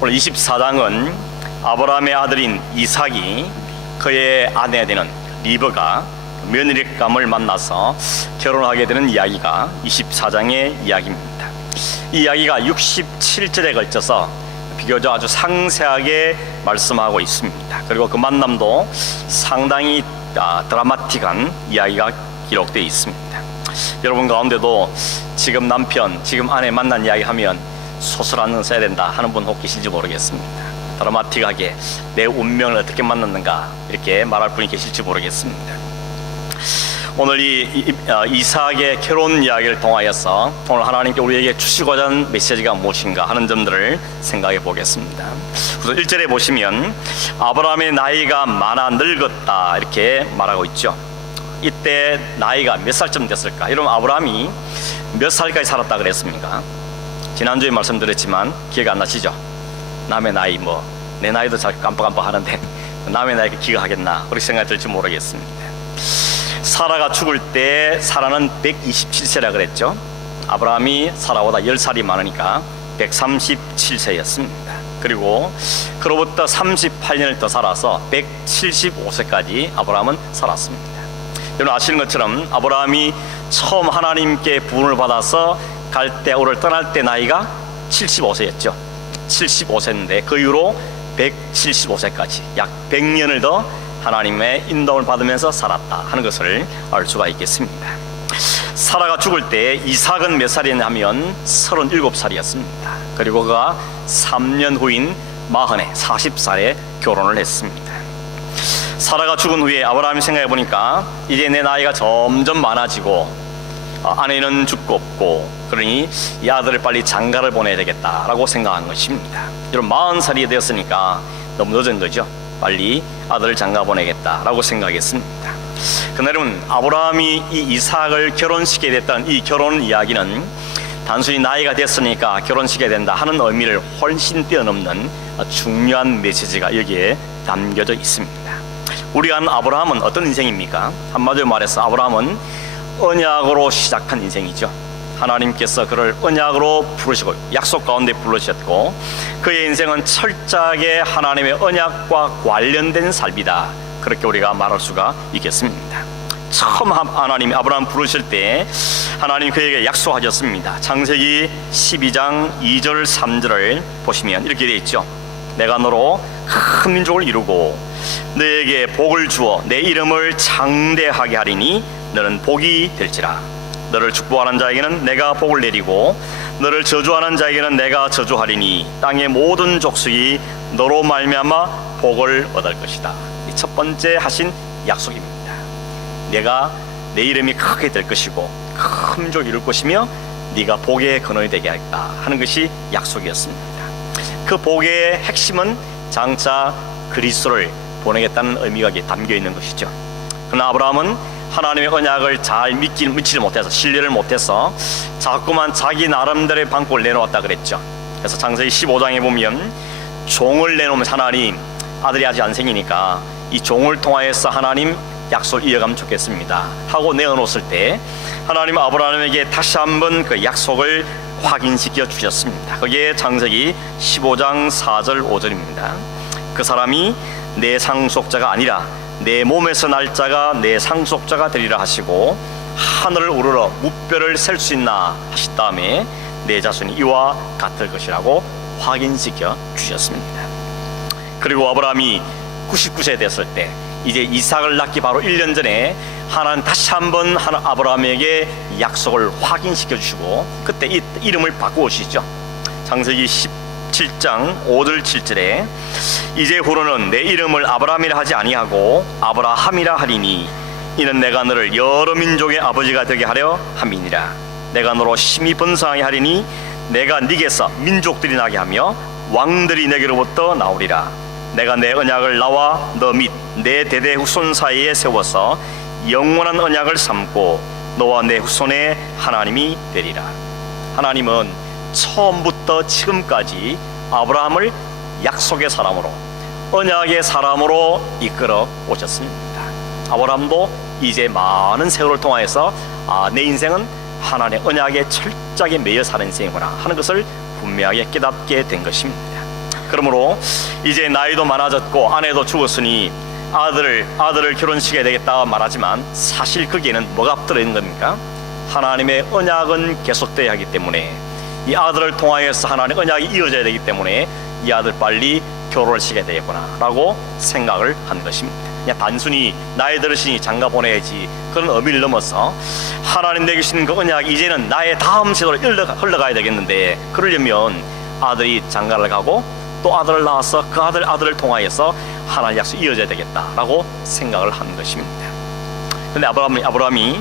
오늘 24장은 아브라함의 아들인 이삭이 그의 아내가 되는 리브가 며느리감을 만나서 결혼하게 되는 이야기가 24장의 이야기입니다. 이 이야기가 67절에 걸쳐서 비교적 아주 상세하게 말씀하고 있습니다. 그리고 그 만남도 상당히 드라마틱한 이야기가 기록되어 있습니다. 여러분 가운데도 지금 남편, 지금 아내 만난 이야기 하면 소설하는 써야 된다 하는 분 혹 계실지 모르겠습니다. 드라마틱하게 내 운명을 어떻게 만났는가 이렇게 말할 분이 계실지 모르겠습니다. 오늘 이 이삭의 결혼 이야기를 통하여서 오늘 하나님께 우리에게 주시고자 하는 메시지가 무엇인가 하는 점들을 생각해 보겠습니다. 우선 1절에 보시면 아브라함의 나이가 많아 늙었다 이렇게 말하고 있죠. 이때 나이가 몇 살쯤 됐을까? 여러분 아브라함이 몇 살까지 살았다 그랬습니까? 지난주에 말씀드렸지만 기억 안 나시죠? 남의 나이 내 나이도 잘 깜빡깜빡 하는데 남의 나이가 기억하겠나 그렇게 생각이 들지 모르겠습니다. 사라가 죽을 때 사라는 127세라 그랬죠. 아브라함이 사라보다 10살이 많으니까 137세였습니다. 그리고 그로부터 38년을 더 살아서 175세까지 아브라함은 살았습니다. 여러분 아시는 것처럼 아브라함이 처음 하나님께 부름을 받아서 갈대아우를 떠날 때 나이가 75세였죠. 75세인데 그 이후로 175세까지 약 100년을 더 하나님의 인도를 받으면서 살았다 하는 것을 알 수가 있겠습니다. 사라가 죽을 때 이삭은 몇 살이냐 하면 37살이었습니다. 그리고 그가 3년 후인 마흔에 40살에 결혼을 했습니다. 사라가 죽은 후에 아브라함이 생각해 보니까 이제 내 나이가 점점 많아지고 아내는 죽고 없고 그러니 이 아들을 빨리 장가를 보내야 되겠다라고 생각한 것입니다. 여러분 40살이 되었으니까 너무 늦은 거죠. 빨리 아들을 장가 보내겠다라고 생각했습니다. 그러나 여러분 아브라함이 이 이삭을 결혼시키게 됐다는 이 결혼 이야기는 단순히 나이가 됐으니까 결혼시켜야 된다 하는 의미를 훨씬 뛰어넘는 중요한 메시지가 여기에 담겨져 있습니다. 우리가 아는 아브라함은 어떤 인생입니까? 한마디로 말해서 아브라함은 언약으로 시작한 인생이죠. 하나님께서 그를 언약으로 부르시고 약속 가운데 부르셨고 그의 인생은 철저하게 하나님의 언약과 관련된 삶이다. 그렇게 우리가 말할 수가 있겠습니다. 처음 하나님이 아브라함 부르실 때 하나님 그에게 약속하셨습니다. 창세기 12장 2절 3절을 보시면 이렇게 되어 있죠. 내가 너로 큰 민족을 이루고 너에게 복을 주어 내 이름을 장대하게 하리니 너는 복이 될지라. 너를 축복하는 자에게는 내가 복을 내리고 너를 저주하는 자에게는 내가 저주하리니 땅의 모든 족속이 너로 말미암아 복을 얻을 것이다. 이 첫 번째 하신 약속입니다. 내가 내 이름이 크게 될 것이고 큰 민족을 이룰 것이며 네가 복의 근원이 되게 하겠다 하는 것이 약속이었습니다. 그 복의 핵심은 장차 그리스도를 보내겠다는 의미가 담겨 있는 것이죠. 그러나 아브라함은 하나님의 언약을 잘 믿지 못해서 신뢰를 못해서 자꾸만 자기 나름대로의 방법을 내놓았다 그랬죠. 그래서 창세기 15장에 보면 종을 내놓으면서 하나님 아들이 아직 안 생기니까 이 종을 통하여서 하나님 약속을 이어가면 좋겠습니다 하고 내어놓았을 때 하나님 아브라함에게 다시 한번 그 약속을 확인시켜 주셨습니다. 그게 창세기 15장 4절 5절입니다. 그 사람이 내 상속자가 아니라 내 몸에서 날 자가 내 상속자가 되리라 하시고 하늘을 우러러 무뼈를 셀 수 있나 하신 다음에 내 자손이 이와 같을 것이라고 확인시켜 주셨습니다. 그리고 아브라함이 99세 됐을 때 이제 이삭을 낳기 바로 1년 전에 하나님 다시 한번 아브라함에게 약속을 확인시켜 주시고 그때 이 이름을 바꾸시죠. 창세기 17장 5절 7절에 이제 후로는 내 이름을 아브라함이라 하지 아니하고 아브라함이라 하리니 이는 내가 너를 여러 민족의 아버지가 되게 하려 함이니라. 내가 너로 심히 번성하게 하리니 내가 네게서 민족들이 나게 하며 왕들이 내게로부터 나오리라. 내가 내 언약을 나와 너 및 내 대대 후손 사이에 세워서 영원한 언약을 삼고 너와 내 후손의 하나님이 되리라. 하나님은 처음부터 지금까지 아브라함을 약속의 사람으로 언약의 사람으로 이끌어 오셨습니다. 아브라함도 이제 많은 세월을 통하여서 내 인생은 하나님의 언약에 철저하게 매여 사는 인생이구나 하는 것을 분명하게 깨닫게 된 것입니다. 그러므로 이제 나이도 많아졌고 아내도 죽었으니 아들을 결혼시켜야 되겠다 말하지만 사실 거기에는 뭐가 들어있는 겁니까? 하나님의 언약은 계속돼야 하기 때문에 이 아들을 통하여서 하나님의 언약이 이어져야 되기 때문에 이 아들 빨리 결혼을 시켜야 되겠구나 라고 생각을 한 것입니다. 그냥 단순히 나이 들으시니 장가 보내야지 그런 의미를 넘어서 하나님 내게 주신 그 언약이 이제는 나의 다음 세대로 흘러가야 되겠는데, 그러려면 아들이 장가를 가고 또 아들을 낳아서 그 아들을 통하여서 하나님의 약속이 이어져야 되겠다라고 생각을 한 것입니다. 근데 아브라함이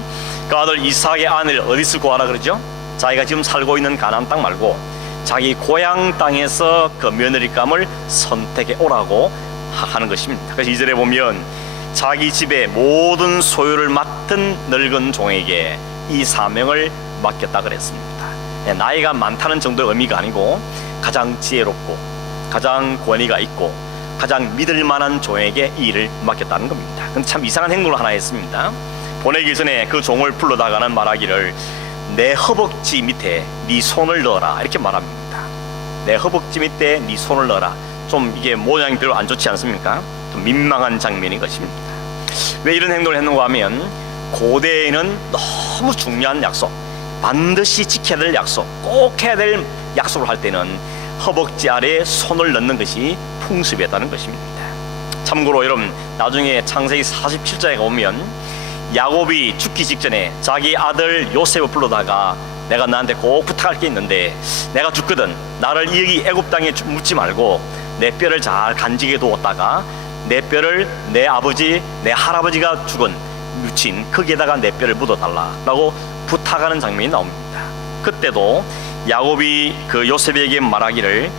그 아들 이삭의 아내를 어디서 구하라 그러죠? 자기가 지금 살고 있는 가나안 땅 말고 자기 고향 땅에서 그 며느리감을 선택해 오라고 하는 것입니다. 그래서 2절에 보면 자기 집의 모든 소유를 맡은 늙은 종에게 이 사명을 맡겼다 그랬습니다. 나이가 많다는 정도의 의미가 아니고 가장 지혜롭고 가장 권위가 있고 가장 믿을 만한 종에게 이 일을 맡겼다는 겁니다. 근데 참 이상한 행동을 하나 했습니다. 보내기 전에 그 종을 불러다가는 말하기를 내 허벅지 밑에 네 손을 넣어라 이렇게 말합니다. 내 허벅지 밑에 네 손을 넣어라. 좀 이게 모양이 별로 안 좋지 않습니까? 좀 민망한 장면인 것입니다. 왜 이런 행동을 했는가 하면 고대에는 너무 중요한 약속, 반드시 지켜야 될 약속, 꼭 해야 될 약속을 할 때는 허벅지 아래에 손을 넣는 것이 풍습이었다는 것입니다. 참고로 여러분 나중에 창세기 47장에 오면 야곱이 죽기 직전에 자기 아들 요셉을 불러다가 내가 너한테 꼭 부탁할 게 있는데 내가 죽거든 나를 여기 애굽 땅에 묻지 말고 내 뼈를 잘 간직해 두었다가 내 뼈를 내 아버지 내 할아버지가 죽은 묻힌 거기에다가 내 뼈를 묻어달라라고 부탁하는 장면이 나옵니다. 그때도 야곱이 그 요셉에게 말하기를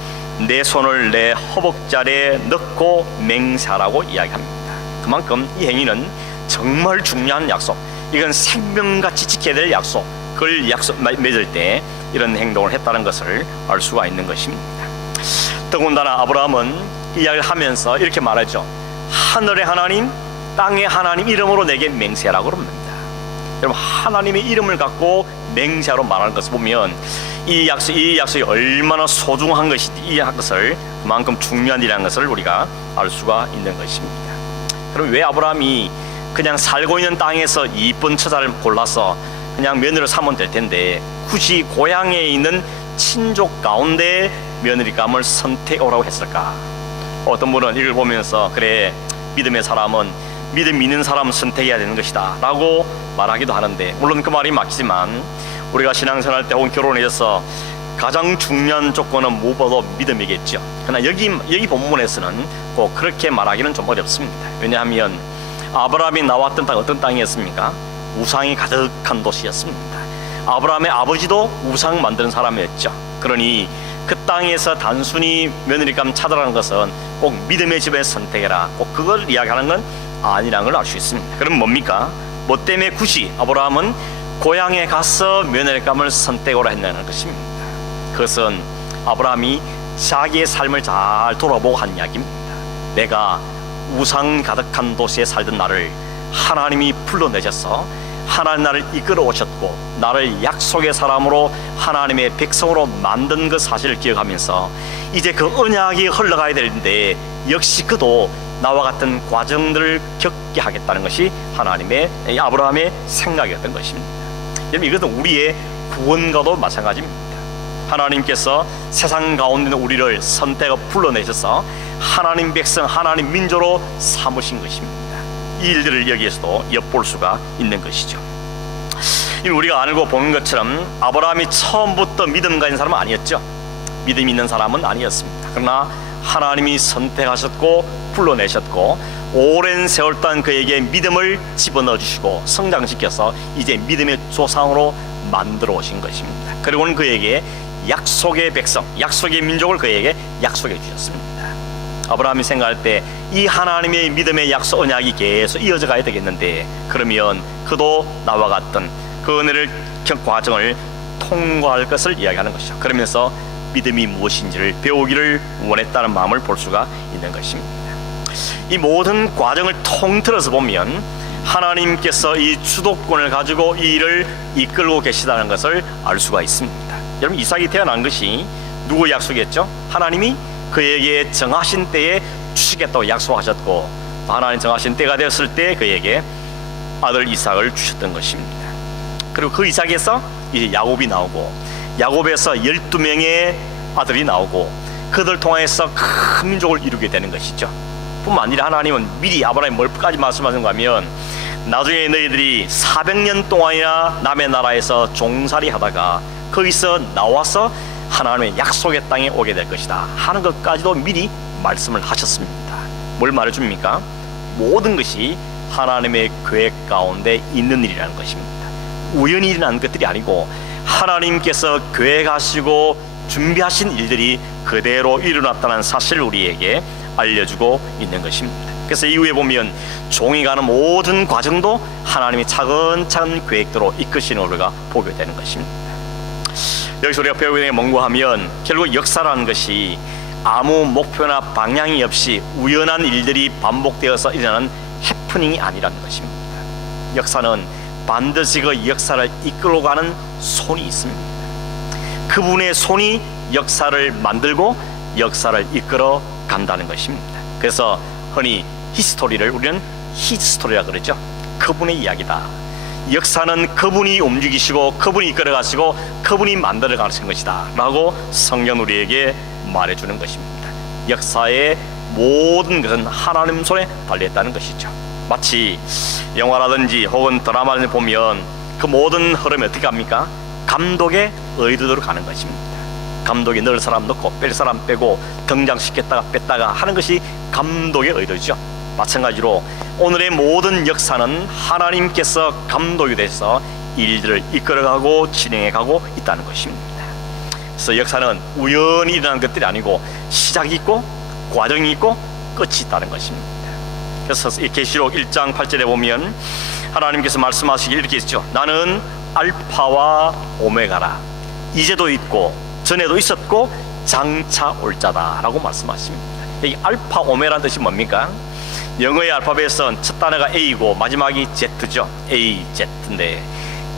내 손을 내 허벅지 아래에 넣고 맹세하라고 이야기합니다. 그만큼 이 행위는 정말 중요한 약속, 이건 생명같이 지켜야 될 약속, 그걸 맺을 때 이런 행동을 했다는 것을 알 수가 있는 것입니다. 더군다나 아브라함은 이 이야기를 하면서 이렇게 말하죠. 하늘의 하나님, 땅의 하나님 이름으로 내게 맹세하라고 그럽니다. 여러분 하나님의 이름을 갖고 맹세하러 말하는 것을 보면 이 약속이 얼마나 소중한 것인지 이 것을 그만큼 중요한 일이라는 것을 우리가 알 수가 있는 것입니다. 그럼 왜 아브라함이 그냥 살고 있는 땅에서 이쁜 처자를 골라서 그냥 며느리를 삼으면 될 텐데 굳이 고향에 있는 친족 가운데 며느리감을 선택하라고 했을까? 어떤 분은 이걸 보면서 그래 믿음의 사람은 믿음 있는 사람을 선택해야 되는 것이다 라고 말하기도 하는데, 물론 그 말이 맞지만 우리가 신앙생활 때 혹은 결혼해서 가장 중요한 조건은 무엇보다도 믿음이겠죠. 그러나 여기 본문에서는 꼭 그렇게 말하기는 좀 어렵습니다. 왜냐하면 아브라함이 나왔던 땅 어떤 땅이었습니까? 우상이 가득한 도시였습니다. 아브라함의 아버지도 우상 만드는 사람이었죠. 그러니 그 땅에서 단순히 며느리감 찾으라는 것은 꼭 믿음의 집에 선택해라, 꼭 그걸 이야기하는 건 아니라는 걸 알 수 있습니다. 그럼 뭡니까? 뭐 때문에 굳이 아브라함은 고향에 가서 며느리감을 선택하라 했냐는 것입니다. 그것은 아브라함이 자기의 삶을 잘 돌아보고 한 이야기입니다. 내가 우상 가득한 도시에 살던 나를 하나님이 불러내셔서 하나님 나를 이끌어 오셨고 나를 약속의 사람으로 하나님의 백성으로 만든 그 사실을 기억하면서 이제 그 언약이 흘러가야 되는데 역시 그도 나와 같은 과정들을 겪게 하겠다는 것이 하나님의 아브라함의 생각이었던 것입니다. 여러분 이것은 우리의 구원과도 마찬가지입니다. 하나님께서 세상 가운데 있는 우리를 선택하고 불러내셔서 하나님 백성, 하나님 민족으로 삼으신 것입니다. 이 일들을 여기에서도 엿볼 수가 있는 것이죠. 우리가 알고 보는 것처럼 아브라함이 처음부터 믿음 가진 사람은 아니었죠. 믿음 있는 사람은 아니었습니다. 그러나 하나님이 선택하셨고 불러내셨고 오랜 세월 동안 그에게 믿음을 집어넣어 주시고 성장시켜서 이제 믿음의 조상으로 만들어 오신 것입니다. 그리고는 그에게 약속의 백성, 약속의 민족을 그에게 약속해 주셨습니다. 아브라함이 생각할 때 이 하나님의 믿음의 약속 언약이 계속 이어져 가야 되겠는데, 그러면 그도 나와 같은 그 은혜를 과정을 통과할 것을 이야기하는 것이죠. 그러면서 믿음이 무엇인지를 배우기를 원했다는 마음을 볼 수가 있는 것입니다. 이 모든 과정을 통틀어서 보면 하나님께서 이 주도권을 가지고 이 일을 이끌고 계시다는 것을 알 수가 있습니다. 여러분 이삭이 태어난 것이 누구의 약속이었죠? 하나님이 그에게 정하신 때에 주시겠다고 약속하셨고, 하나님 정하신 때가 되었을 때 그에게 아들 이삭을 주셨던 것입니다. 그리고 그 이삭에서 이제 야곱이 나오고, 야곱에서 12명의 아들이 나오고, 그들 통해서 큰 민족을 이루게 되는 것이죠. 뿐만 아니라 하나님은 미리 아브라함에 뭘까지 말씀하셨는가 하면, 나중에 너희들이 400년 동안이나 남의 나라에서 종살이 하다가 거기서 나와서 하나님의 약속의 땅에 오게 될 것이다 하는 것까지도 미리 말씀을 하셨습니다. 뭘 말해줍니까? 모든 것이 하나님의 계획 가운데 있는 일이라는 것입니다. 우연히 일어난 것들이 아니고 하나님께서 계획하시고 준비하신 일들이 그대로 일어났다는 사실을 우리에게 알려주고 있는 것입니다. 그래서 이후에 보면 종이 가는 모든 과정도 하나님이 차근차근 계획대로 이끄시는 우리가 보게 되는 것입니다. 여기서 우리가 배우게 되는 게 뭔가 하면, 결국 역사라는 것이 아무 목표나 방향이 없이 우연한 일들이 반복되어서 일어나는 해프닝이 아니라는 것입니다. 역사는 반드시 그 역사를 이끌어가는 손이 있습니다. 그분의 손이 역사를 만들고 역사를 이끌어 간다는 것입니다. 그래서 흔히 히스토리를 우리는 히스토리라 그러죠. 그분의 이야기다. 역사는 그분이 움직이시고 그분이 이끌어 가시고 그분이 만들어 가시는 것이다 라고 성경 우리에게 말해주는 것입니다. 역사의 모든 것은 하나님 손에 달려있다는 것이죠. 마치 영화라든지 혹은 드라마를 보면 그 모든 흐름이 어떻게 합니까? 감독의 의도대로 가는 것입니다. 감독이 넣을 사람 넣고 뺄 사람 빼고 등장시켰다가 뺐다가 하는 것이 감독의 의도죠. 마찬가지로 오늘의 모든 역사는 하나님께서 감독이 돼서 일들을 이끌어가고 진행해가고 있다는 것입니다. 그래서 역사는 우연히 일어난 것들이 아니고 시작이 있고 과정이 있고 끝이 있다는 것입니다. 그래서 계시록 1장 8절에 보면 하나님께서 말씀하시길 이렇게 했죠. 나는 알파와 오메가라. 이제도 있고 전에도 있었고 장차 올 자다 라고 말씀하십니다. 이 알파 오메라는 뜻이 뭡니까? 영어의 알파벳은 첫 단어가 A고 마지막이 Z죠. A, Z인데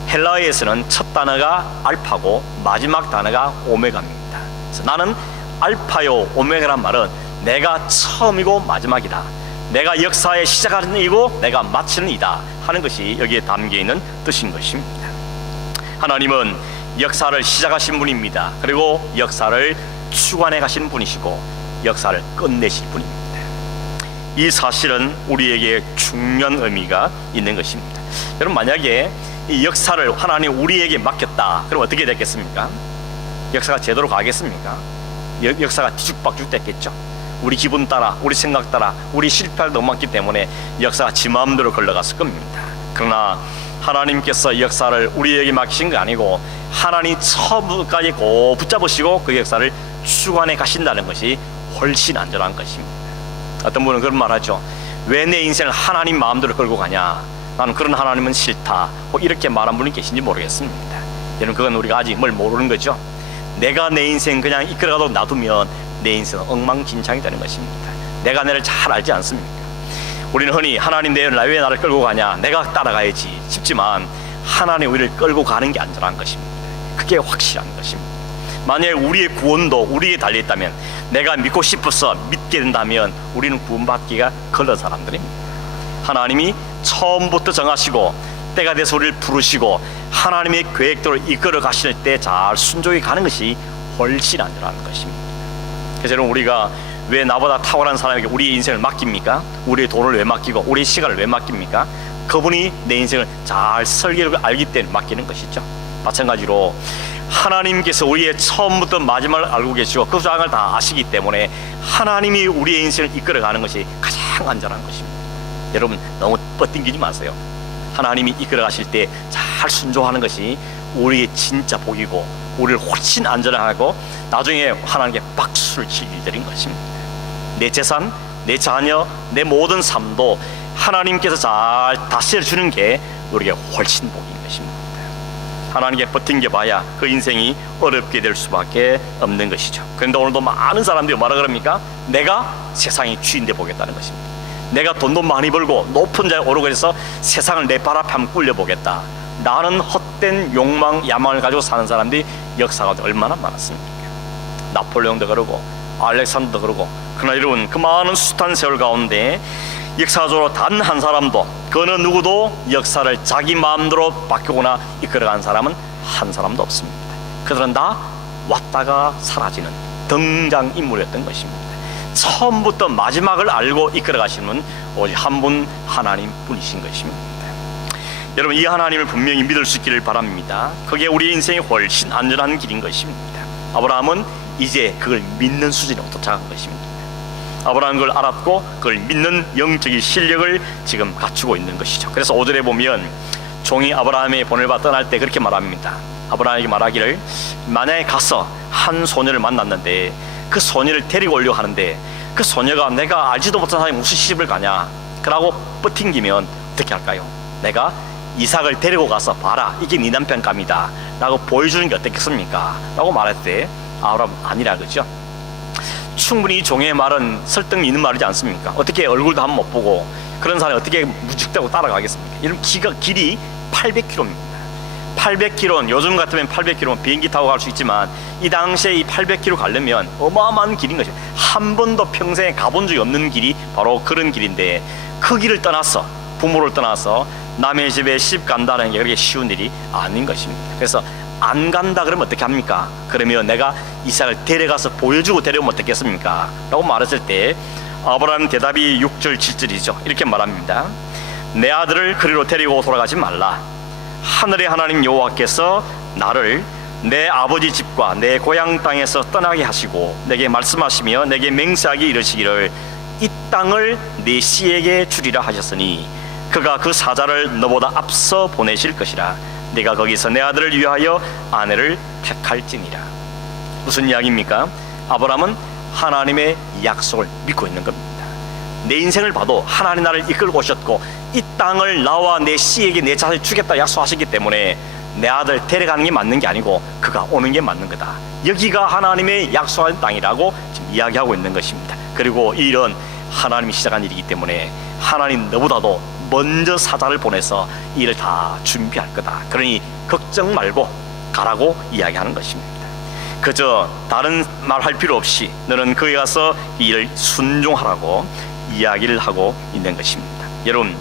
헬라어에서는 첫 단어가 알파고 마지막 단어가 오메가입니다. 그래서 나는 알파요 오메가란 말은 내가 처음이고 마지막이다, 내가 역사의 시작하는 이고 내가 마치는 이다 하는 것이 여기에 담겨있는 뜻인 것입니다. 하나님은 역사를 시작하신 분입니다. 그리고 역사를 주관해 가신 분이시고 역사를 끝내실 분입니다. 이 사실은 우리에게 중요한 의미가 있는 것입니다. 여러분, 만약에 이 역사를 하나님 우리에게 맡겼다 그럼 어떻게 됐겠습니까? 역사가 제대로 가겠습니까? 역사가 뒤죽박죽 됐겠죠. 우리 기분 따라, 우리 생각 따라, 우리 실패할 너무 많기 때문에 역사가 지 마음대로 흘러갔을 겁니다. 그러나 하나님께서 역사를 우리에게 맡기신 게 아니고 하나님 처음부터까지 꼭 붙잡으시고 그 역사를 주관해 가신다는 것이 훨씬 안전한 것입니다. 어떤 분은 그런 말 하죠. 왜 내 인생을 하나님 마음대로 끌고 가냐, 나는 그런 하나님은 싫다, 이렇게 말한 분이 계신지 모르겠습니다. 여러분, 그건 우리가 아직 뭘 모르는 거죠. 내가 내 인생 그냥 이끌어가도 놔두면 내 인생은 엉망진창이 되는 것입니다. 내가 나를 잘 알지 않습니까? 우리는 흔히 하나님 왜 나를 끌고 가냐, 내가 따라가야지 싶지만 하나님 우리를 끌고 가는 게 안전한 것입니다. 그게 확실한 것입니다. 만약에 우리의 구원도 우리에 달려있다면, 내가 믿고 싶어서 믿게 된다면 우리는 구원받기가 걸린 사람들입니다. 하나님이 처음부터 정하시고 때가 돼서 우리를 부르시고 하나님의 계획대로 이끌어 가실 때 잘 순종해 가는 것이 훨씬 안전한 것입니다. 그래서 여러분, 우리가 왜 나보다 탁월한 사람에게 우리의 인생을 맡깁니까? 우리의 돈을 왜 맡기고 우리의 시간을 왜 맡깁니까? 그분이 내 인생을 잘 설계를 알기 때문에 맡기는 것이죠. 마찬가지로 하나님께서 우리의 처음부터 마지막을 알고 계시고 그 장을 다 아시기 때문에 하나님이 우리의 인생을 이끌어가는 것이 가장 안전한 것입니다. 여러분, 너무 뻗팅기지 마세요. 하나님이 이끌어 가실 때 잘 순종하는 것이 우리의 진짜 복이고 우리를 훨씬 안전하고 나중에 하나님께 박수를 칠 일들인 것입니다. 내 재산, 내 자녀, 내 모든 삶도 하나님께서 잘 다스려 주는 게 우리에게 훨씬 복인 것입니다. 하나님께 버팅겨봐야 그 인생이 어렵게 될 수밖에 없는 것이죠. 그런데 오늘도 많은 사람들이 뭐라 그럽니까? 내가 세상의 주인 돼 보겠다는 것입니다. 내가 돈도 많이 벌고 높은 자리에 오르고 해서 세상을 내 발 앞에 한번 굴려보겠다, 나는 헛된 욕망, 야망을 가지고 사는 사람들이 역사가 얼마나 많았습니까? 나폴레옹도 그러고 알렉산더도 그러고. 그러나 여러분, 그 많은 숱한 세월 가운데 역사적으로 단 한 사람도, 그 어느 누구도 역사를 자기 마음대로 바꾸거나 이끌어간 사람은 한 사람도 없습니다. 그들은 다 왔다가 사라지는 등장인물이었던 것입니다. 처음부터 마지막을 알고 이끌어가시는 분 오직 한 분, 하나님 뿐이신 것입니다. 여러분, 이 하나님을 분명히 믿을 수 있기를 바랍니다. 그게 우리 인생이 훨씬 안전한 길인 것입니다. 아브라함은 이제 그걸 믿는 수준에 도착한 것입니다. 아브라함은 그걸 알았고 그걸 믿는 영적인 실력을 지금 갖추고 있는 것이죠. 그래서 5절에 보면 종이 아브라함의 본을 받아 떠날 때 그렇게 말합니다. 아브라함에게 말하기를, 만약에 가서 한 소녀를 만났는데 그 소녀를 데리고 오려고 하는데 그 소녀가 내가 알지도 못한 사람이 무슨 시집을 가냐 그러고 뻗팅기면 어떻게 할까요? 내가 이삭을 데리고 가서 봐라, 이게 네 남편감이다 라고 보여주는 게 어떻겠습니까? 라고 말할 때 아브라함은 아니라 그러죠. 충분히 이 종의 말은 설득이 있는 말이지 않습니까? 어떻게 얼굴도 한 번 못 보고 그런 사람이 어떻게 무직대고 따라가겠습니까? 이런 길이 800km입니다. 800km는 요즘 같으면 800km면 비행기 타고 갈 수 있지만 이 당시에 이 800km 가려면 어마어마한 길인 것이에요. 한 번도 평생에 가본 적이 없는 길이 바로 그런 길인데, 그 길을 떠나서, 부모를 떠나서 남의 집에 시집 간다는 게 그렇게 쉬운 일이 아닌 것입니다. 그래서 안 간다 그러면 어떻게 합니까? 그러면 내가 이삭을 데려가서 보여주고 데려오면 어떻겠습니까? 라고 말했을 때 아브라함 대답이 6절 7절이죠. 이렇게 말합니다. 내 아들을 그리로 데리고 돌아가지 말라. 하늘의 하나님 여호와께서 나를 내 아버지 집과 내 고향 땅에서 떠나게 하시고 내게 말씀하시며 내게 맹세하게 이르시기를, 이 땅을 네 씨에게 주리라 하셨으니 그가 그 사자를 너보다 앞서 보내실 것이라. 네가 거기서 내 아들을 위하여 아내를 택할지니라. 무슨 이야기입니까? 아브라함은 하나님의 약속을 믿고 있는 겁니다. 내 인생을 봐도 하나님 나를 이끌고 오셨고 이 땅을 나와 내 씨에게 내 자손이 주겠다 약속하셨기 때문에 내 아들 데려가는 게 맞는 게 아니고 그가 오는 게 맞는 거다. 여기가 하나님의 약속한 땅이라고 지금 이야기하고 있는 것입니다. 그리고 이 일은 하나님이 시작한 일이기 때문에 하나님 너보다도 먼저 사자를 보내서 이 일을 다 준비할 거다. 그러니 걱정 말고 가라고 이야기하는 것입니다. 그저 다른 말 할 필요 없이 너는 거기 가서 이 일을 순종하라고 이야기를 하고 있는 것입니다. 여러분,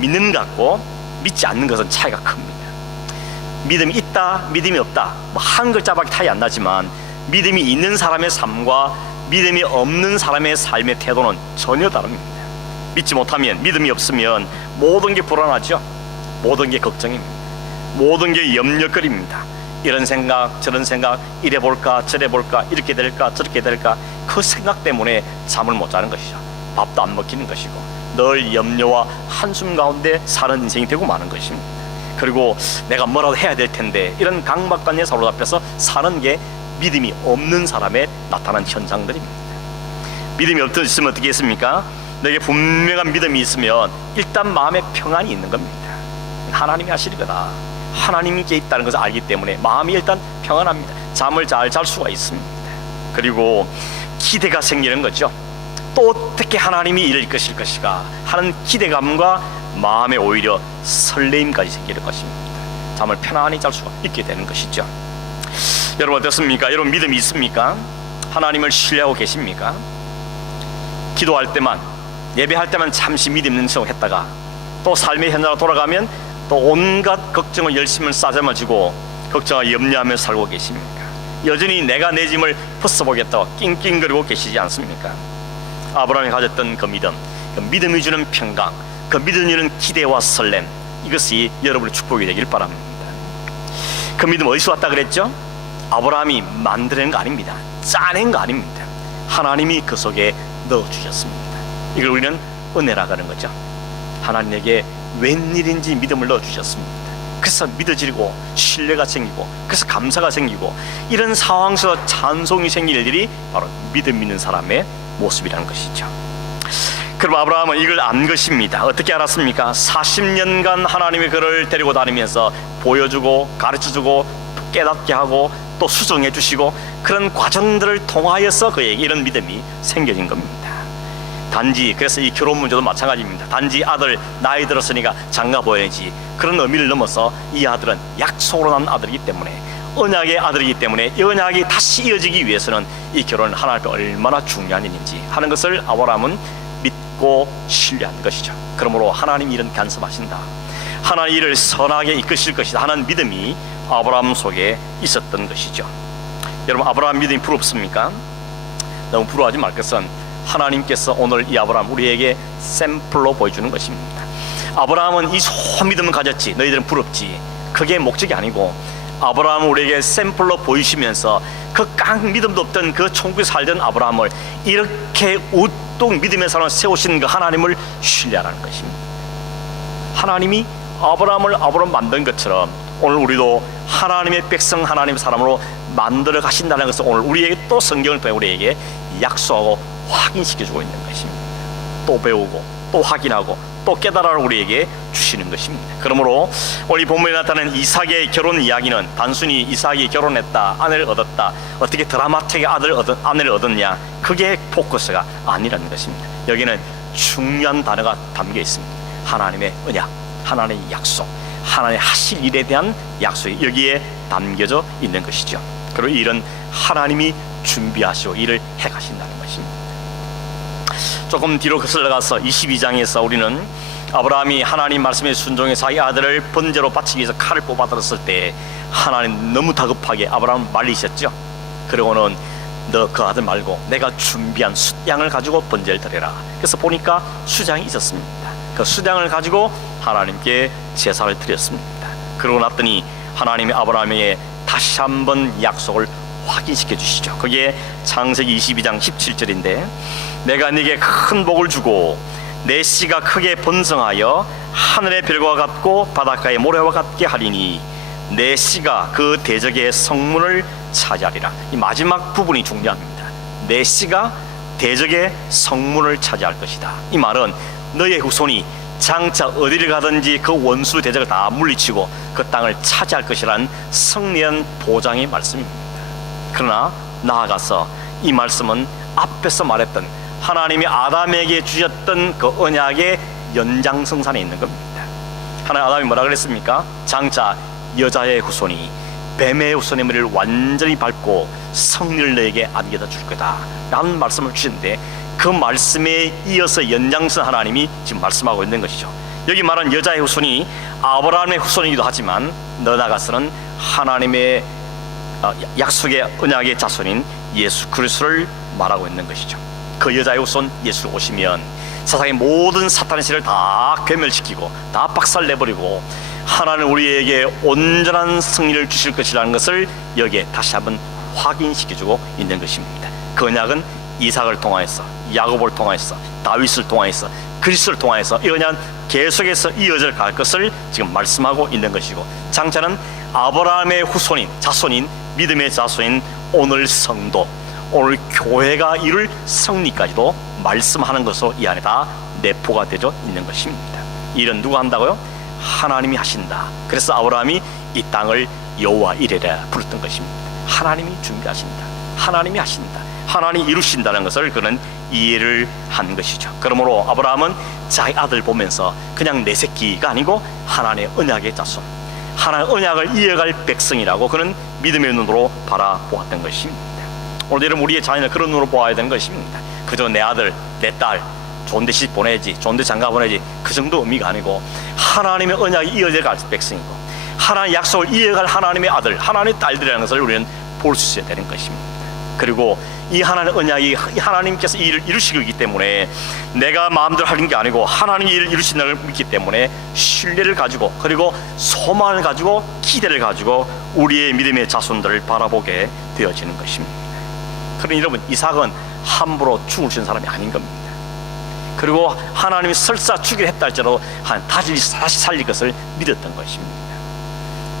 믿는 것과 믿지 않는 것은 차이가 큽니다. 믿음이 있다, 믿음이 없다, 한 글자밖에 차이 안 나지만 믿음이 있는 사람의 삶과 믿음이 없는 사람의 삶의 태도는 전혀 다릅니다. 믿지 못하면, 믿음이 없으면 모든 게 불안하죠. 모든 게 걱정입니다. 모든 게 염려거리입니다. 이런 생각 저런 생각, 이래 볼까 저래 볼까, 이렇게 될까 저렇게 될까, 그 생각 때문에 잠을 못 자는 것이죠. 밥도 안 먹히는 것이고 늘 염려와 한숨 가운데 사는 인생이 되고 마는 것입니다. 그리고 내가 뭐라도 해야 될 텐데 이런 강박관념에 사로잡혀서 사는 게 믿음이 없는 사람에 나타난 현상들입니다. 믿음이 없으면 어떻게 했습니까? 내게 분명한 믿음이 있으면 일단 마음에 평안이 있는 겁니다. 하나님이 하실 거다, 하나님께 있다는 것을 알기 때문에 마음이 일단 평안합니다. 잠을 잘 잘 수가 있습니다. 그리고 기대가 생기는 거죠. 또 어떻게 하나님이 이룰 것일까 하는 기대감과 마음에 오히려 설레임까지 생기는 것입니다. 잠을 편안히 잘 수가 있게 되는 것이죠. 여러분 어떻습니까? 여러분 믿음이 있습니까? 하나님을 신뢰하고 계십니까? 기도할 때만, 예배할 때만 잠시 믿음 있는 척 했다가 또 삶의 현장으로 돌아가면 또 온갖 걱정을 열심히 싸잡아지고 걱정과 염려하며 살고 계십니까? 여전히 내가 내 짐을 벗어보겠다고 낑낑거리고 계시지 않습니까? 아브라함이 가졌던 그 믿음, 그 믿음이 주는 평강, 그 믿음이 주는 기대와 설렘, 이것이 여러분의 축복이 되길 바랍니다. 그 믿음 어디서 왔다 그랬죠? 아브라함이 만드는 거 아닙니다. 짜낸 거 아닙니다. 하나님이 그 속에 넣어주셨습니다. 이걸 우리는 은혜라고 하는 거죠. 하나님에게 웬일인지 믿음을 넣어주셨습니다. 그래서 믿어지고 신뢰가 생기고 그래서 감사가 생기고 이런 상황에서 찬송이 생길 일이 바로 믿음 있는 사람의 모습이라는 것이죠. 그럼 아브라함은 이걸 안 것입니다. 어떻게 알았습니까? 40년간 하나님이 그를 데리고 다니면서 보여주고 가르쳐주고 깨닫게 하고 또 수정해 주시고 그런 과정들을 통하여서 그에게 이런 믿음이 생겨진 겁니다. 단지 그래서 이 결혼 문제도 마찬가지입니다. 단지 아들 나이 들었으니까 장가 보야지 그런 의미를 넘어서 이 아들은 약속으로 난 아들이기 때문에 언약의 아들이기 때문에 이 언약이 다시 이어지기 위해서는 이 결혼은 하나님께 얼마나 중요한 일인지 하는 것을 아브라함은 믿고 신뢰한 것이죠. 그러므로 하나님이 이런 간섭하신다, 하나님 이를 선하게 이끄실 것이다 하는 믿음이 아브라함 속에 있었던 것이죠. 여러분, 아브라함 믿음이 부럽습니까? 너무 부러워하지 말 것은 하나님께서 오늘 이 아브라함 우리에게 샘플로 보여주는 것입니다. 아브라함은 이 소믿음을 가졌지, 너희들은 부럽지, 그게 목적이 아니고 아브라함은 우리에게 샘플로 보이시면서 그 깡 믿음도 없던 그 천국에 살던 아브라함을 이렇게 우뚝 믿음의 사람을 세우신 그 하나님을 신뢰하라는 것입니다. 하나님이 아브라함을 아브라함 만든 것처럼 오늘 우리도 하나님의 백성, 하나님의 사람으로 만들어 가신다는 것을 오늘 우리에게 또 성경을 통해 우리에게 약속하고 확인시켜주고 있는 것입니다. 또 배우고 또 확인하고 또 깨달아 우리에게 주시는 것입니다. 그러므로 오늘 본문에 나타나는 이삭의 결혼 이야기는 단순히 이삭이 결혼했다, 아내를 얻었다, 어떻게 드라마틱하게 아내를 얻었냐, 그게 포커스가 아니라는 것입니다. 여기는 중요한 단어가 담겨 있습니다. 하나님의 언약, 하나님의 약속, 하나님의 하실 일에 대한 약속이 여기에 담겨져 있는 것이죠. 그리고 이런 하나님이 준비하시고 일을 해가신다는 것입니다. 조금 뒤로 거슬러가서 22장에서 우리는 아브라함이 하나님 말씀에 순종해서 자기 아들을 번제로 바치기 위해서 칼을 뽑아 들었을 때 하나님 너무 다급하게 아브라함을 말리셨죠. 그리고는 너 그 아들 말고 내가 준비한 숫양을 가지고 번제를 드려라. 그래서 보니까 수장이 있었습니다. 그 수장을 가지고 하나님께 제사를 드렸습니다. 그러고 났더니 하나님이 아브라함에게 다시 한번 약속을 확인시켜 주시죠. 그게 창세기 22장 17절인데 내가 네게 큰 복을 주고 내 씨가 크게 번성하여 하늘의 별과 같고 바닷가의 모래와 같게 하리니 내 씨가 그 대적의 성문을 차지하리라. 이 마지막 부분이 중요합니다. 내 씨가 대적의 성문을 차지할 것이다. 이 말은 너의 후손이 장차 어디를 가든지 그 원수 대적을 다 물리치고 그 땅을 차지할 것이라는 승리한 보장의 말씀입니다. 그러나 나아가서 이 말씀은 앞에서 말했던 하나님이 아담에게 주셨던 그 언약의 연장성산에 있는 겁니다. 하나님 아담이 뭐라 그랬습니까? 장차 여자의 후손이 뱀의 후손의 머리를 완전히 밟고 승리를 너에게 안겨다 줄 거다 라는 말씀을 주셨는데 그 말씀에 이어서 연장선 하나님이 지금 말씀하고 있는 것이죠. 여기 말한 여자의 후손이 아브라함의 후손이기도 하지만 더 나아가서는 하나님의 약속의 언약의 자손인 예수 그리스도를 말하고 있는 것이죠. 그 여자의 후손 예수 오시면 세상의 모든 사탄의 실을 다 괴멸시키고 다 박살내버리고 하나님 우리에게 온전한 승리를 주실 것이라는 것을 여기에 다시 한번 확인시켜주고 있는 것입니다. 그 언약은 이삭을 통하여서, 야곱을 통하여서, 다윗을 통하여서, 그리스도를 통하여서 이 언약은 계속해서 이어져 갈 것을 지금 말씀하고 있는 것이고 장차는 아브라함의 후손인 자손인 믿음의 자손인 오늘 성도, 오늘 교회가 이룰 승리까지도 말씀하는 것으로 이 안에 다 내포가 되어 있는 것입니다. 일은 누가 한다고요? 하나님이 하신다. 그래서 아브라함이 이 땅을 여호와 이레라 부르던 것입니다. 하나님이 준비하신다, 하나님이 하신다, 하나님이 이루신다는 것을 그는 이해를 한 것이죠. 그러므로 아브라함은 자기 아들 보면서 그냥 내 새끼가 아니고 하나님의 언약의 자손, 하나님의 언약을 이어갈 백성이라고 그는 믿음의 눈으로 바라보았던 것입니다. 오늘 여러분 우리의 자녀를 그런 눈으로 보아야 되는 것입니다. 그저 내 아들, 내 딸 좋은 데 집 보내야지, 좋은 데 장가 보내야지, 그 정도 의미가 아니고 하나님의 언약이 이어져갈 백성이고 하나님의 약속을 이어갈 하나님의 아들, 하나님의 딸들이라는 것을 우리는 볼 수 있어야 되는 것입니다. 그리고 이 하나님의 언약이 하나님께서 이 일을 이루시기 때문에 내가 마음대로 하는 게 아니고 하나님이 일을 이루신다는 걸 믿기 때문에 신뢰를 가지고 그리고 소망을 가지고 기대를 가지고 우리의 믿음의 자손들을 바라보게 되어지는 것입니다. 그러니 여러분 이삭은 함부로 죽을 수 있는 사람이 아닌 겁니다. 그리고 하나님이 설사 죽이려 했다 할지라도 다시 살릴 것을 믿었던 것입니다.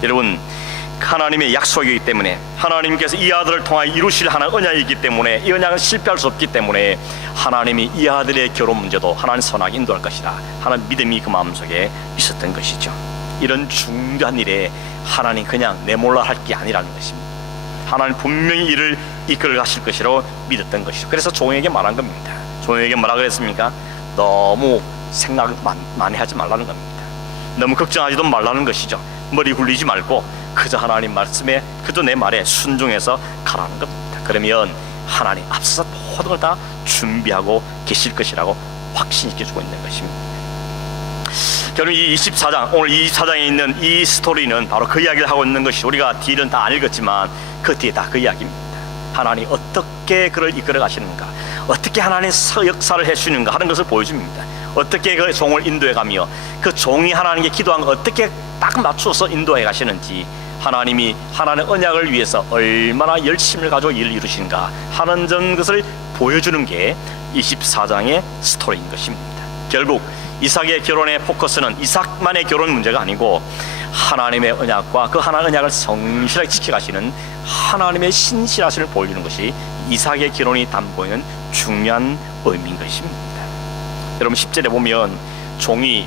여러분 하나님의 약속이기 때문에 하나님께서 이 아들을 통하여 이루실 하나의 언약이기 때문에 이 언약은 실패할 수 없기 때문에 하나님이 이 아들의 결혼 문제도 하나님 선하게 인도할 것이다 하나님 믿음이 그 마음속에 있었던 것이죠. 이런 중요한 일에 하나님 그냥 내몰라 할 게 아니라는 것입니다. 하나님 분명히 이를 이끌어 가실 것이라고 믿었던 것이죠. 그래서 종에게 말한 겁니다. 종에게 뭐라 그랬습니까? 너무 생각 많이 하지 말라는 겁니다. 너무 걱정하지도 말라는 것이죠. 머리 굴리지 말고 그저 하나님 말씀에, 그저 내 말에 순종해서 가라는 겁니다. 그러면 하나님 앞서서 모든 걸 다 준비하고 계실 것이라고 확신시켜주고 있는 것입니다. 여러분, 이 24장, 오늘 24장에 있는 이 스토리는 바로 그 이야기를 하고 있는 것이, 우리가 뒤는 다 안 읽었지만 그 뒤에 다 그 이야기입니다. 하나님 어떻게 그를 이끌어 가시는가, 어떻게 하나님 역사를 해주시는가 하는 것을 보여줍니다. 어떻게 그 종을 인도해가며 그 종이 하나님께 기도한 거 어떻게 딱 맞춰서 인도해 가시는지, 하나님이 하나님의 언약을 위해서 얼마나 열심을 가지고 일을 이루시는가 하는 전 것을 보여주는 게 24장의 스토리인 것입니다. 결국 이삭의 결혼의 포커스는 이삭만의 결혼 문제가 아니고 하나님의 언약과 그 하나님의 언약을 성실하게 지켜가시는 하나님의 신실하심을 보여주는 것이 이삭의 결혼이 담보하는 중요한 의미인 것입니다. 여러분, 10절에 보면 종이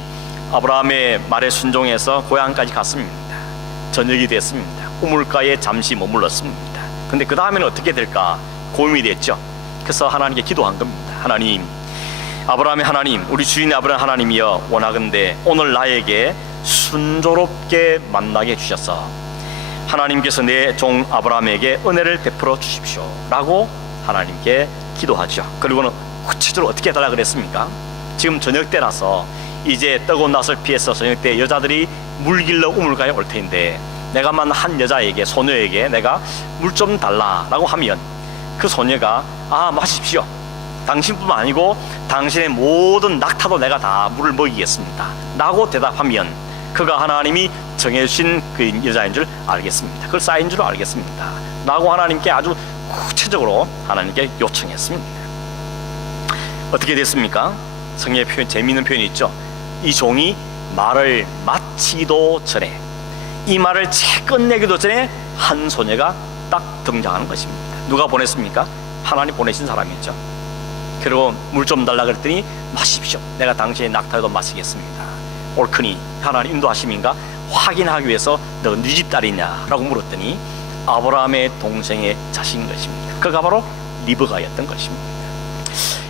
아브라함의 말에 순종해서 고향까지 갔습니다. 저녁이 됐습니다. 우물가에 잠시 머물렀습니다. 근데 그 다음에는 어떻게 될까 고민이 됐죠. 그래서 하나님께 기도한 겁니다. 하나님, 아브라함의 하나님, 우리 주인의 아브라함 하나님이여, 원하건대 오늘 나에게 순조롭게 만나게 해주셔서 하나님께서 내 종 아브라함에게 은혜를 베풀어 주십시오 라고 하나님께 기도하죠. 그리고는 구체적으로 어떻게 해달라 그랬습니까? 지금 저녁 때라서 이제 뜨거운 낯을 피해서 저녁 때 여자들이 물 길러 우물가에 올 텐데 내가 만난 한 여자에게, 소녀에게 내가 물 좀 달라라고 하면 그 소녀가 마십시오, 당신뿐만 아니고 당신의 모든 낙타도 내가 다 물을 먹이겠습니다 라고 대답하면 그가 하나님이 정해주신 그 여자인 줄 알겠습니다, 그걸 쌓인 줄 알겠습니다 라고 하나님께 아주 구체적으로 하나님께 요청했습니다. 어떻게 됐습니까? 성경의 표현, 재미있는 표현이 있죠. 이 종이 말을 마치기도 전에, 이 말을 채 끝내기도 전에 한 소녀가 딱 등장하는 것입니다. 누가 보냈습니까? 하나님 보내신 사람이죠. 그리고 물 좀 달라 그랬더니 마십시오, 내가 당신의 낙타도 마시겠습니다. 옳으니 하나님 인도하심인가 확인하기 위해서 너 네 집 딸이냐 라고 물었더니 아브라함의 동생의 자식인 것입니다. 그가 바로 리브가였던 것입니다.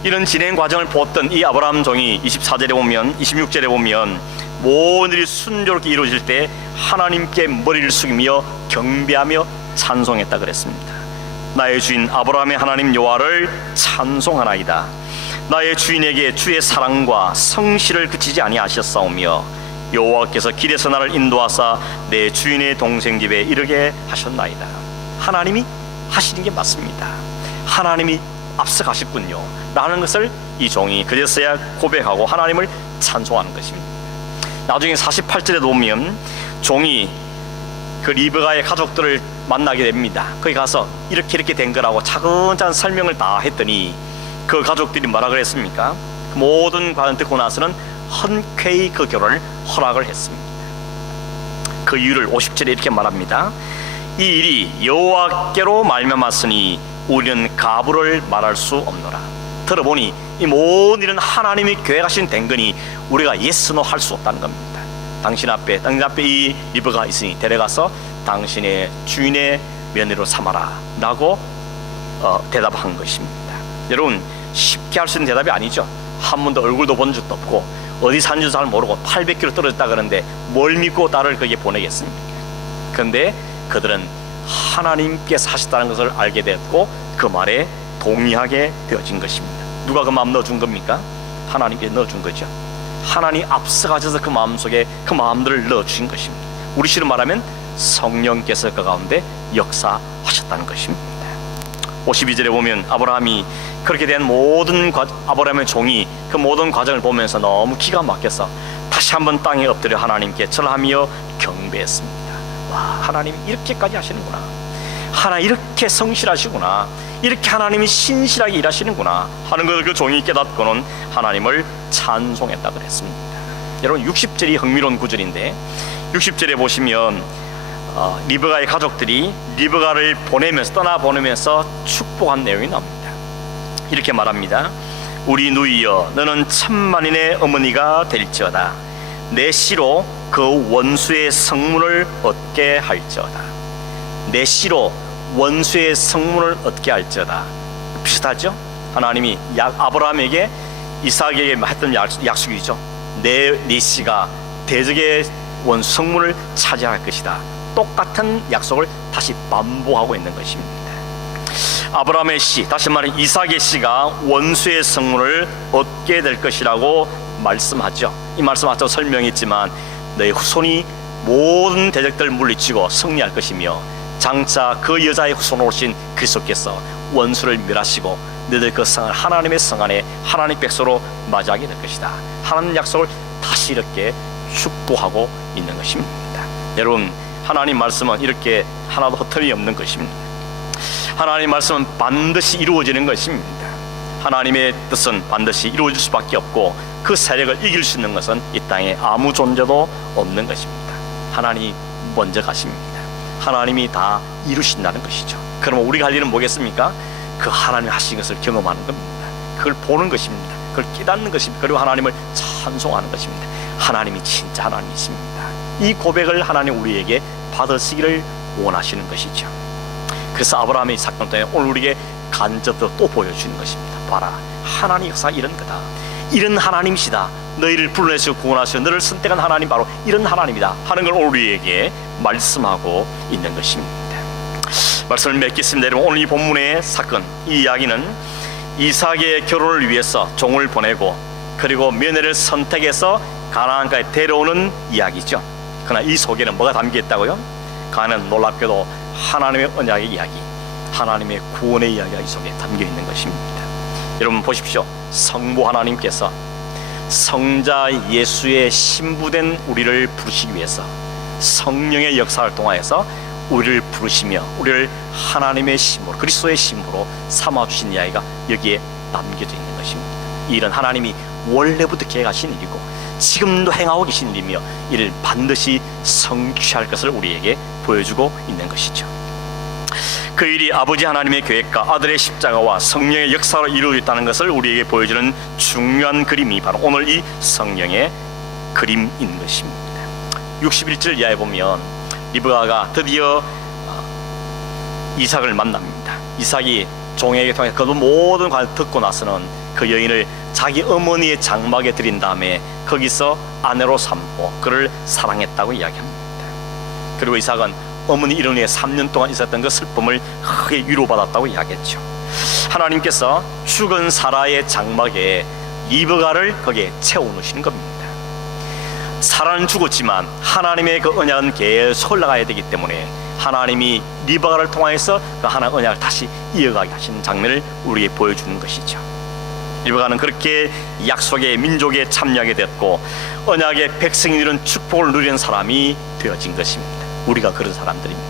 이런 진행 과정을 보았던 이 아브라함 종이 24절에 보면, 26절에 보면 모든 일이 순조롭게 이루어질 때 하나님께 머리를 숙이며 경배하며 찬송했다 그랬습니다. 나의 주인 아브라함의 하나님 여호와를 찬송하나이다. 나의 주인에게 주의 사랑과 성실을 그치지 아니하셨사오며 여호와께서 길에서 나를 인도하사 내 주인의 동생 집에 이르게 하셨나이다. 하나님이 하시는 게 맞습니다. 하나님이 앞서가셨군요 라는 것을 이 종이 그제서야 고백하고 하나님을 찬송하는 것입니다. 나중에 48절에 보면 종이 그 리브가의 가족들을 만나게 됩니다. 거기 가서 이렇게 된 거라고 차근차근 설명을 다 했더니 그 가족들이 뭐라 그랬습니까? 모든 과정 듣고 나서는 흔쾌히 그 결혼을 허락을 했습니다. 그 이유를 50절에 이렇게 말합니다. 이 일이 여호와께로 말미암았으니 우리는 가부를 말할 수 없노라. 들어보니 이 모든 일은 하나님이 계획하신 된 거니 우리가 예스 노 할 수 없다는 겁니다. 당신 앞에 이 리브가 있으니 데려가서 당신의 주인의 며느리로 삼아라 라고 대답한 것입니다. 여러분, 쉽게 할 수 있는 대답이 아니죠. 한 번도 얼굴도 본 적도 없고 어디 사는지도 잘 모르고 800km 떨어졌다 그러는데 뭘 믿고 딸을 거기에 보내겠습니까? 그런데 그들은 하나님께서 하셨다는 것을 알게 되었고 그 말에 동의하게 되어진 것입니다. 누가 그 마음 넣어준 겁니까? 하나님께 넣어준 거죠. 하나님 앞서가셔서 그 마음속에 그 마음들을 넣어주신 것입니다. 우리 식으로 말하면 성령께서 그 가운데 역사하셨다는 것입니다. 52절에 보면 아브라함이 그렇게 된 모든 아브라함의 종이 그 모든 과정을 보면서 너무 기가 막혀서 다시 한번 땅에 엎드려 하나님께 절하며 경배했습니다. 와, 하나님 이렇게까지 하시는구나, 하나님 이렇게 성실하시구나, 이렇게 하나님이 신실하게 일하시는구나 하는 것을 그 종이 깨닫고는 하나님을 찬송했다 그랬습니다. 여러분, 60절이 흥미로운 구절인데 60절에 보시면 리브가의 가족들이 리브가를 떠나보내면서 축복한 내용이 나옵니다. 이렇게 말합니다. 우리 누이여, 너는 천만인의 어머니가 될지어다. 내 씨로 그 원수의 성문을 얻게 할지어다. 내 씨로 원수의 성문을 얻게 할지어다. 비슷하죠? 하나님이 아브라함에게 이삭에게 했던 약속이죠. 네 씨가 대적의 원수 성문을 차지할 것이다 똑같은 약속을 다시 반복하고 있는 것입니다. 아브라함의 씨, 다시 말해 이삭의 씨가 원수의 성문을 얻게 될 것이라고 말씀하죠. 이 말씀 아까 설명했지만 너희 후손이 모든 대적들을 물리치고 승리할 것이며 장차 그 여자의 후손으로 오신 그리스도께서 원수를 멸하시고 너희들 그 성을 하나님의 성 안에 하나님의 백성으로 맞이하게 될 것이다. 하나님 약속을 다시 이렇게 축복하고 있는 것입니다. 여러분, 하나님 말씀은 이렇게 하나도 허점이 없는 것입니다. 하나님 말씀은 반드시 이루어지는 것입니다. 하나님의 뜻은 반드시 이루어질 수밖에 없고 그 세력을 이길 수 있는 것은 이 땅에 아무 존재도 없는 것입니다. 하나님이 먼저 가십니다. 하나님이 다 이루신다는 것이죠. 그러면 우리가 할 일은 뭐겠습니까? 그 하나님이 하신 것을 경험하는 겁니다. 그걸 보는 것입니다. 그걸 깨닫는 것입니다. 그리고 하나님을 찬송하는 것입니다. 하나님이 진짜 하나님이십니다. 이 고백을 하나님 우리에게 받으시기를 원하시는 것이죠. 그래서 아브라함의 사건 때문에 오늘 우리에게 간접적으로 또 보여주는 것입니다. 봐라, 하나님 역사 이런 거다. 이런 하나님이시다. 너희를 불러내시고 구원하시고 너를 선택한 하나님, 바로 이런 하나님이다 하는 걸 오늘 우리에게 말씀하고 있는 것입니다. 말씀을 맺겠습니다. 여러분, 오늘 이 본문의 사건, 이 이야기는 이삭의 결혼을 위해서 종을 보내고 그리고 며느리를 선택해서 가나안까지 데려오는 이야기죠. 그러나 이 속에는 뭐가 담겨 있다고요? 가는 놀랍게도 하나님의 언약의 이야기, 하나님의 구원의 이야기가 이 속에 담겨 있는 것입니다. 여러분 보십시오. 성부 하나님께서 성자 예수의 신부된 우리를 부르시기 위해서 성령의 역사를 통하여서 우리를 부르시며 우리를 하나님의 신부로, 그리스도의 신부로 삼아주신 이야기가 여기에 남겨져 있는 것입니다. 이런 하나님이 원래부터 계획하신 일이고 지금도 행하고 계신 일이며 이를 반드시 성취할 것을 우리에게 보여주고 있는 것이죠. 그 일이 아버지 하나님의 계획과 아들의 십자가와 성령의 역사로 이루어졌다는 것을 우리에게 보여주는 중요한 그림이 바로 오늘 이 성령의 그림인 것입니다. 61절 이하에 보면 리브가가 드디어 이삭을 만납니다. 이삭이 종에게 통해 그 모든 관을 듣고 나서는 그 여인을 자기 어머니의 장막에 들인 다음에 거기서 아내로 삼고 그를 사랑했다고 이야기합니다. 그리고 이삭은 어머니 이런 후에 3년 동안 있었던 그 슬픔을 크게 위로받았다고 이야기했죠. 하나님께서 죽은 사라의 장막에 리브가를 거기에 채워놓으시는 겁니다. 사라는 죽었지만 하나님의 그 언약은 계속 흘러가야 되기 때문에 하나님이 리브가를 통하여서 그 하나님의 언약을 다시 이어가게 하시는 장면을 우리에게 보여주는 것이죠. 리브가는 그렇게 약속의 민족에 참여하게 됐고 언약의 백성이 누리는 축복을 누리는 사람이 되어진 것입니다. 우리가 그런 사람들입니다.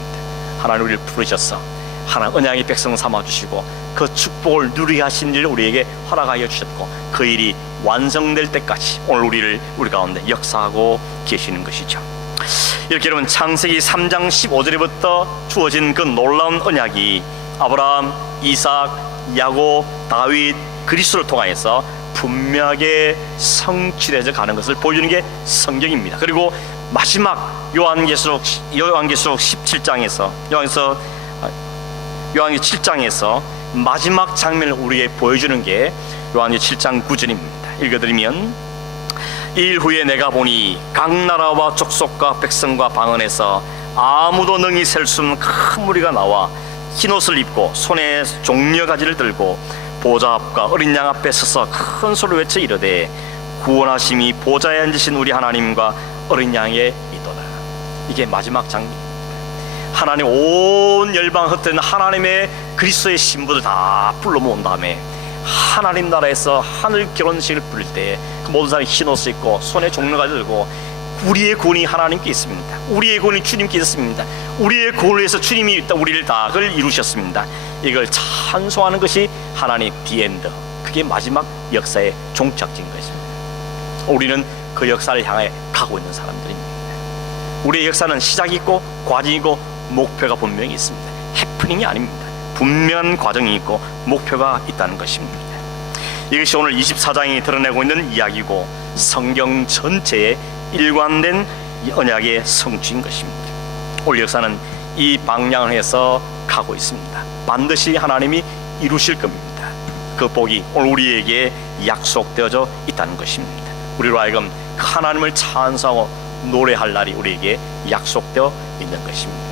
하나님 우리를 부르셔서 하나님 언약의 백성 삼아주시고 그 축복을 누리게 하신 일을 우리에게 허락하여 주셨고 그 일이 완성될 때까지 오늘 우리 가운데 역사하고 계시는 것이죠. 이렇게 여러분, 창세기 3장 15절부터 주어진 그 놀라운 언약이 아브라함, 이삭, 야곱, 다윗, 그리스도를 통하여서 분명하게 성취되어 가는 것을 보여주는 게 성경입니다. 그리고 마지막 요한계시록 17장에서 요한계시록 7장에서 마지막 장면을 우리에게 보여주는 게 요한계시록 7장 9절입니다. 읽어드리면 일 후에 내가 보니 각 나라와 족속과 백성과 방언에서 아무도 능히 셀 수 없는 큰 무리가 나와 흰옷을 입고 손에 종려가지를 들고 보좌 앞과 어린 양 앞에 서서 큰 소리로 외쳐 이르되 구원하심이 보좌에 앉으신 우리 하나님과 어린 양의 이도다. 이게 마지막 장면입니다. 하나님 온 열방 흩어진 하나님의 그리스도의 신부들 다 불러 모은 다음에 하나님 나라에서 하늘 결혼식을 부릴 때 그 모든 사람이 흰옷을 입고 손에 종려가지를 들고 우리의 구원이 하나님께 있습니다. 우리의 구원이 주님께 있습니다. 우리의 구원을 위해서 주님이 우리를 다 그걸 이루셨습니다. 이걸 찬송하는 것이 하나님 디엔드, 그게 마지막 역사의 종착지인 것입니다. 우리는 그 역사를 향해 가고 있는 사람들입니다. 우리의 역사는 시작이 있고 과정이 있고 목표가 분명히 있습니다. 해프닝이 아닙니다. 분명한 과정이 있고 목표가 있다는 것입니다. 이것이 오늘 24장이 드러내고 있는 이야기고 성경 전체의 일관된 언약의 성취인 것입니다. 오늘 역사는 이 방향을 해서 가고 있습니다. 반드시 하나님이 이루실 겁니다. 그 복이 오늘 우리에게 약속되어져 있다는 것입니다. 우리로 하여금 그 하나님을 찬송하고 노래할 날이 우리에게 약속되어 있는 것입니다.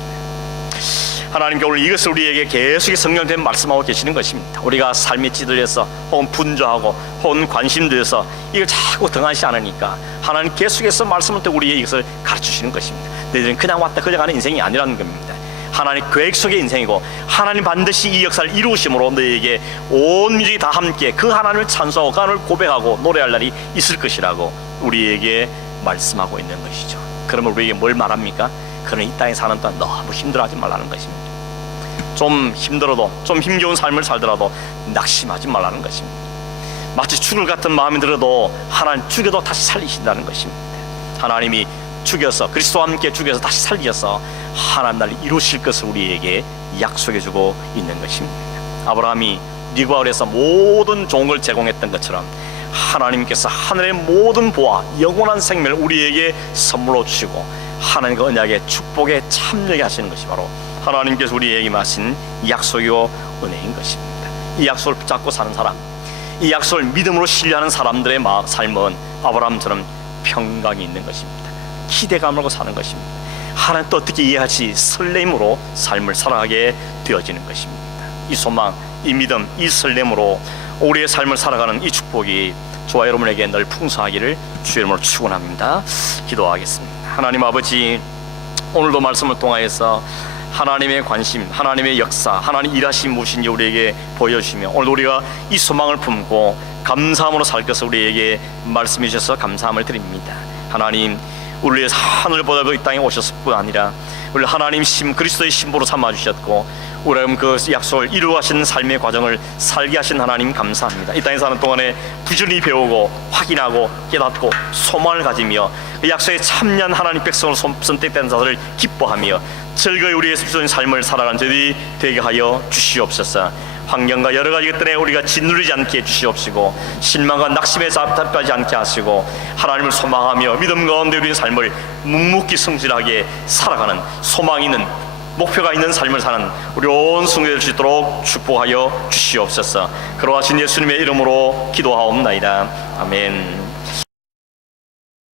하나님께 오늘 이것을 우리에게 계속 성령된 말씀하고 계시는 것입니다. 우리가 삶에 찌들려서 혹은 분주하고 혹은 관심들여서 이걸 자꾸 등하지 않으니까 하나님 계속해서 말씀을 때 우리에게 이것을 가르치시는 것입니다. 너희들은 그냥 왔다 그냥 가는 인생이 아니라는 겁니다. 하나님 계획 속의 인생이고 하나님 반드시 이 역사를 이루심으로 너희에게 온 민족이 다 함께 그 하나님을 찬송하고 그 하나님을 고백하고 노래할 날이 있을 것이라고 우리에게 말씀하고 있는 것이죠. 그러면 우리에게 뭘 말합니까? 그는 이 땅에 사는 동안 너무 힘들어하지 말라는 것입니다. 좀 힘들어도, 좀 힘겨운 삶을 살더라도 낙심하지 말라는 것입니다. 마치 죽을 같은 마음이 들어도 하나님 죽여도 다시 살리신다는 것입니다. 하나님이 죽여서 그리스도와 함께 죽여서 다시 살리셔서 하나님 나라를 이루실 것을 우리에게 약속해주고 있는 것입니다. 아브라함이 니구아울에서 모든 좋은 걸 제공했던 것처럼 하나님께서 하늘의 모든 보화, 영원한 생명을 우리에게 선물로 주시고 하나님과 언약의 축복에 참여하게 하시는 것이 바로 하나님께서 우리에게 마신 약속이고 은혜인 것입니다. 이 약속을 붙잡고 사는 사람, 이 약속을 믿음으로 신뢰하는 사람들의 삶은 아브라함처럼 평강이 있는 것입니다. 기대감으로 사는 것입니다. 하나님 또 어떻게 이해할지 설렘으로 삶을 살아가게 되어지는 것입니다. 이 소망, 이 믿음, 이 설렘으로 우리의 삶을 살아가는 이 축복이 저와 여러분에게 늘 풍성하기를 주의 이름으로 축원합니다. 기도하겠습니다. 하나님 아버지, 오늘도 말씀을 통하여서 하나님의 관심, 하나님의 역사, 하나님 일하심 무엇인지 우리에게 보여주시며 오늘 우리가 이 소망을 품고 감사함으로 살 것을 우리에게 말씀해 주셔서 감사함을 드립니다. 하나님, 우리를 위해서 하늘보다 이 땅에 오셨을 뿐 아니라 우리 하나님 그리스도의 신부로 삼아주셨고 우리 그 약속을 이루어가신 삶의 과정을 살게 하신 하나님 감사합니다. 이 땅에 사는 동안에 부지런히 배우고 확인하고 깨닫고 소망을 가지며 그 약속에 참여한 하나님 백성으로 선택된 자들을 기뻐하며 즐거이 우리의 수준 삶을 살아가는 저희들이 되게 하여 주시옵소서. 환경과 여러 가지 것들에 우리가 짓누르지 않게 해주시옵시고 실망과 낙심에 잡히지 않게 하시고 하나님을 소망하며 믿음 가운데 우리의 삶을 묵묵히 성실하게 살아가는 소망 있는 목표가 있는 삶을 사는 우리 온 성도들 될 수 있도록 축복하여 주시옵소서. 그러하신 예수님의 이름으로 기도하옵나이다. 아멘.